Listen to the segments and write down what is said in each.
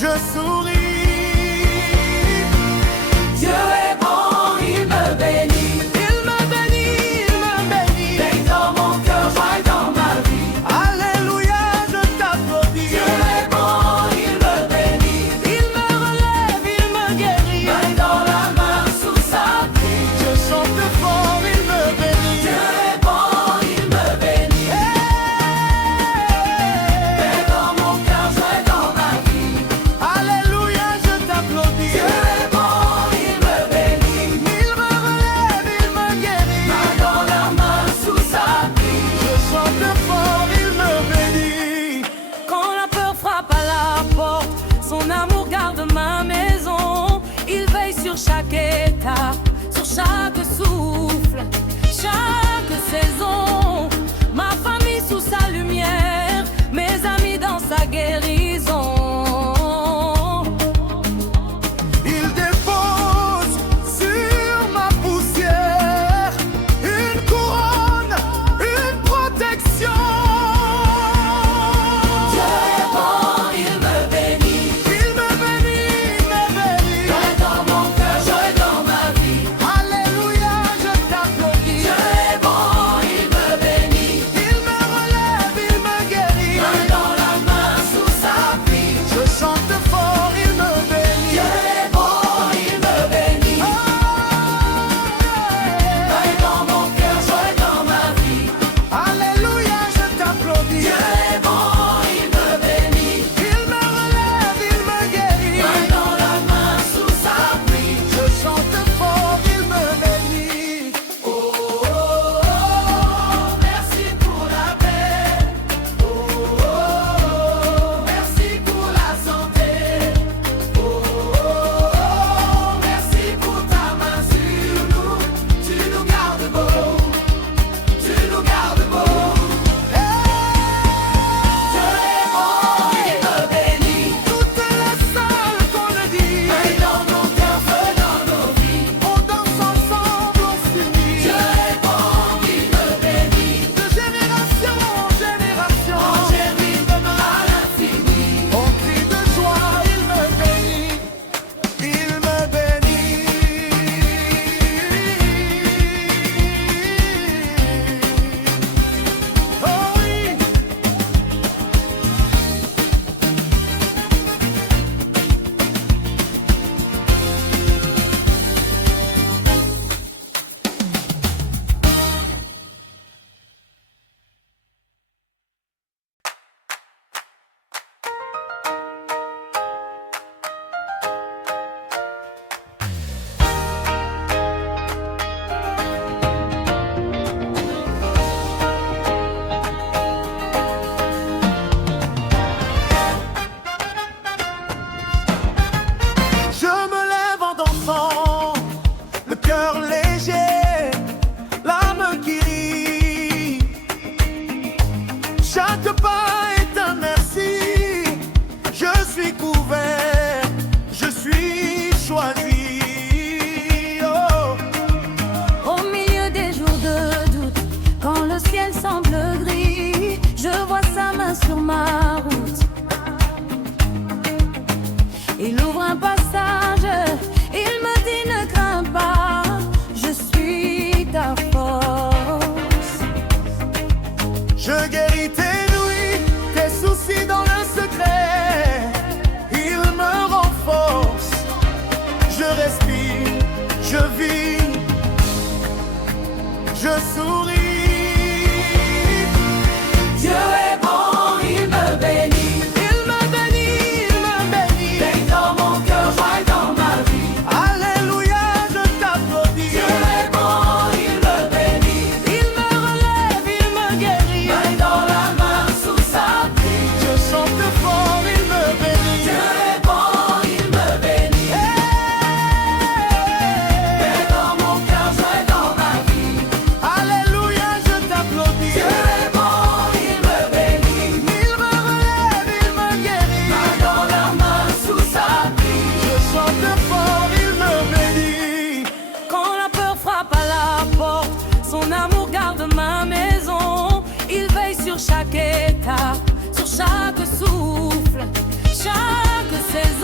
je souris. Dieu est bon, il me bénit. Il me bénit, il me bénit. Paix dans mon cœur, joie dans ma vie. Alléluia, je t'applaudis. Dieu est bon, il me bénit. Il me relève, il me guérit. Main dans la main, sous sa pluie. Je chante fort, il me bénit. Dieu est bon, il me bénit. Paix dans mon cœur, joie dans ma vie. Alléluia, je t'applaudis. Dieu est bon, il me bénit. Il me relève, il me guérit. Main dans la main, sous sa pluie. Je chante fort, il me bénit. Quand la peur frappe à la porte, son amour garde ma maison. Il veille sur chaque état, sur chaque souffle, chaque saison. Ma famille sous sa lumière, mes amis dans sa guérison. Il dépose sur ma poussière une couronne, une protection. Dieu est bon, il me bénit. Il me bénit, il me bénit. Paix dans mon cœur, joie dans ma vie. Alléluia, je t'applaudis. Dieu est bon, il me bénit. Il me relève, il me guérit. Main dans la main, sous sa pluie. Je chante fort, il me bénit. Dieu est bon, il me bénit. Paix dans mon cœur, joie dans ma vie. Alléluia, je t'applaudis. Dieu est bon, il me bénit. Il me relève, il me guérit. Main dans la main, sous sa pluie. Je chante fort, il me bénit. Oh, oh, oh, merci pour la paix. Oh, oh, oh, merci pour la santé. Oh, oh, oh, merci pour ta main sur nous. Tu nous gardes beau. Tu nous gardes beau. Dieu est bon, il me bénit. Toutes les salles qu'on le dit, Paix dans nos cœurs, feu dans nos vies. on danse ensemble, on s'unit. Dieu est bon, il me bénit. De génération en génération, Angélique demeure à l'infini. on crie de joie, il me bénit. Il me bénit. Oh oui. Je me lève en dansant, le cœur léger, l'âme qui rit. Chaque pas est un merci. Je suis couvert, je suis choisi. Oh. Au milieu des jours de doute, quand le ciel semble gris, je vois sa main sur ma route. Il ouvre un passage, il me dit ne crains pas, je suis ta force. Je guéris tes nuits, tes soucis dans le secret. Il me renforce. Je respire, je vis, je souris. Dieu est bon, il me bénit. Il me bénit, il me bénit. Paix dans mon cœur, joie dans ma vie. Alléluia, je t'applaudis. Dieu est bon, il me bénit. Il me relève, il me guérit. Main dans la main, sous sa pluie. Je chante fort, il me bénit. Dieu est bon, il me bénit. Paix dans mon cœur, joie dans ma vie. Alléluia, je t'applaudis. Dieu est bon, il me bénit. Il me relève, il me guérit. Main dans la main, sous sa pluie. Je chante fort, il me bénit. Quand la peur frappe à la porte, son amour garde ma maison. Il veille sur chaque état, sur chaque souffle, chaque saison.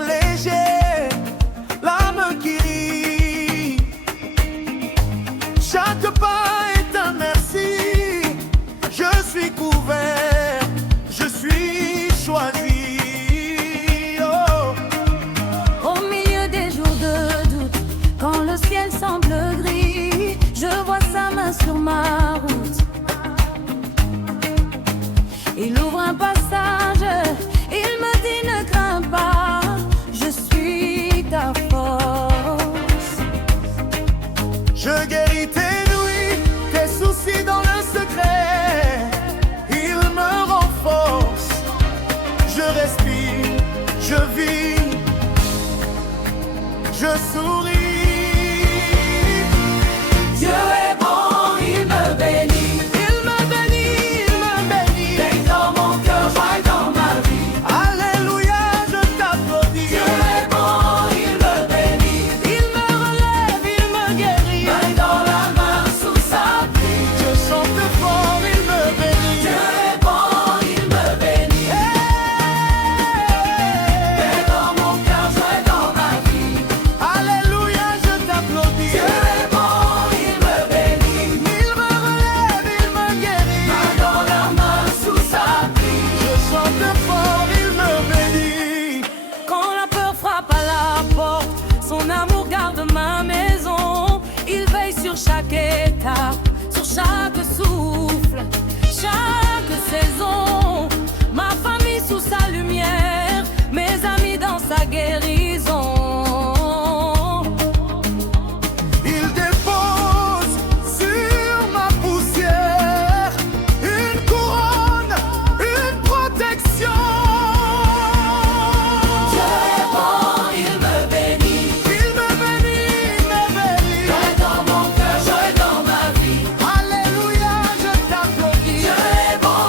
léger, l'âme qui rit. Chaque pas est un merci. Je suis couvert, je suis choisi. Oh. Au milieu des jours de doute, quand le ciel semble gris, je vois sa main sur ma route. Il ouvre un passage, il me dit ne crains pas, je suis ta force. Je guéris tes nuits, tes soucis dans le secret. Il me renforce. Je respire, je vis, je souris. Dieu est bon, il me bénit. Il me bénit, il me bénit. Paix dans mon cœur, joie dans ma vie. Alléluia, je t'applaudis. Dieu est bon, il me bénit. Il me relève, il me guérit. Main dans la main, sous sa pluie. Je chante fort, il me bénit. Dieu est bon, il me bénit. Paix dans mon cœur, joie dans ma vie. Alléluia, je t'applaudis. Dieu est bon, il me bénit. Il me relève, il me guérit. Main dans la main, sous sa pluie. Je chante fort, il me bénit. Quand la peur frappe à la porte, son amour garde ma maison. Il veille sur chaque étape, sur chaque souffle, chaque saison. Ma famille sous sa lumière, mes amis dans sa guérison. Il dépose sur ma poussière une couronne, une protection. Dieu est bon, il me bénit. Il me bénit, il me bénit. Paix dans mon cœur, joie dans ma vie. Alléluia, je t'applaudis. Dieu est bon,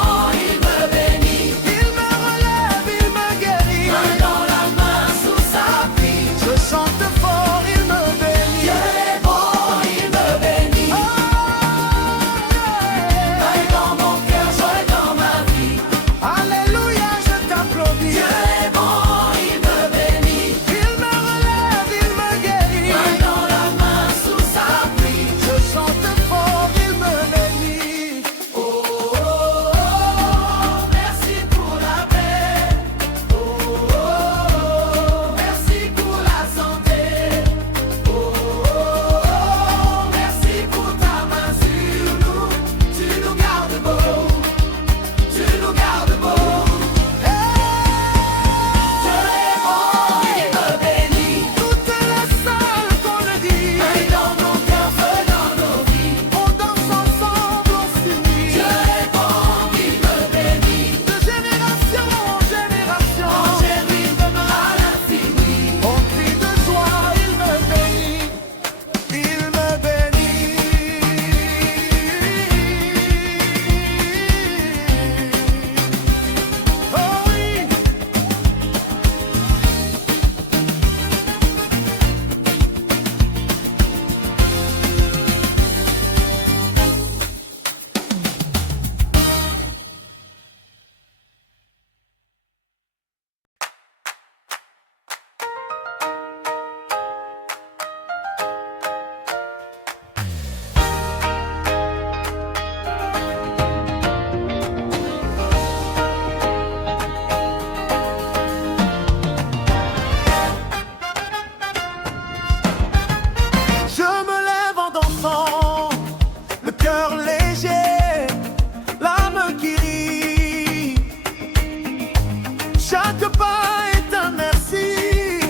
il me bénit. Il me relève, il me guérit. Main dans la main, sous sa pluie. Je chante fort, il me bénit. Dieu est bon, il me bénit. Main dans mon cœur, joie dans ma vie. Alléluia, je t'applaudis. Dieu est bon, il me bénit. Il me relève, il me guérit. Main dans la main, sous sa pluie. Je chante fort, il me bénit. Oh, oh, oh, merci pour la paix. Oh, oh, oh, merci pour la santé. Oh, oh, oh, merci pour ta main sur nous. Tu nous gardes beau. Tu nous gardes beau. Dieu est bon, il me bénit. Toutes les salles qu'on le dit, Main dans nos cœurs, feu dans nos vies. on danse ensemble, on s'unit. Dieu est bon, il me bénit. De génération en génération, Angéline demeure à l'infini. on crie de joie, il me bénit. Il me bénit. Oh oui. Je me lève en dansant, le cœur léger, l'âme qui rit. Chaque pas est un merci.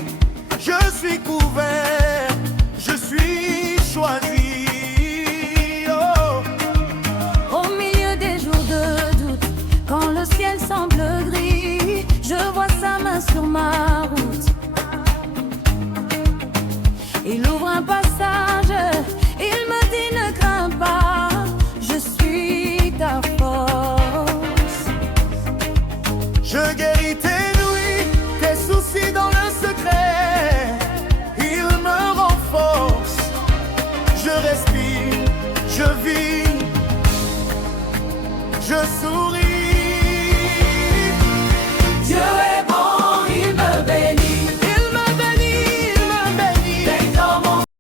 Je suis couvert, je suis choisi. Oh. Au milieu des jours de doute, quand le ciel semble gris, je vois sa main sur ma route. Il ouvre un passage, il me dit ne crains pas, je suis ta force. Je guéris tes nuits, tes soucis dans le secret. Il me renforce. Je respire, je vis, je souris.